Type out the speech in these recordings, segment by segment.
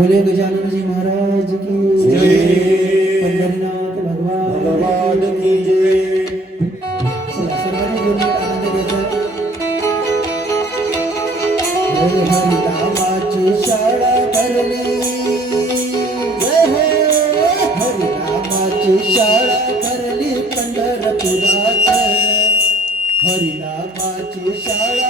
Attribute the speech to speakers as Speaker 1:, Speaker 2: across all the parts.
Speaker 1: बोले गजानन जी महाराज की पंढरीनाथ भगवान
Speaker 2: भगवान की जय।
Speaker 1: सर्वांनी बोलून शाळा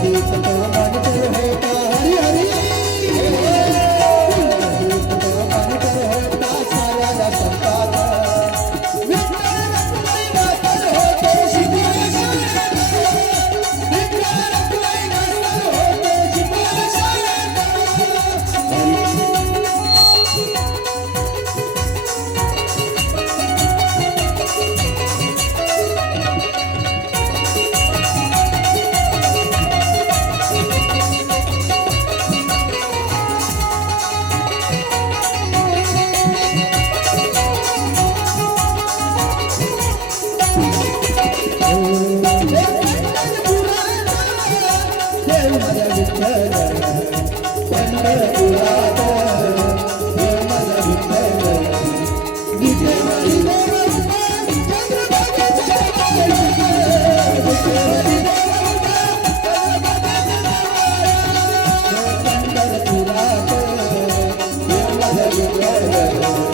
Speaker 1: सीत तो लगते है। la la la la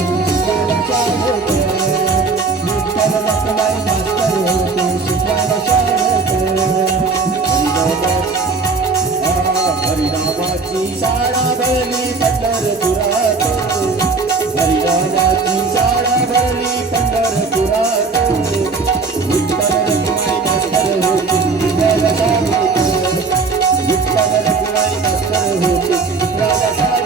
Speaker 1: भरली पंढरपुरात हरिराजाची शाळा भरली पंढरपुरात
Speaker 2: विठ्ठल
Speaker 1: रखुमाई मास्तर होते विठ्ठल रखुमाई मास्तर होते विठ्ठल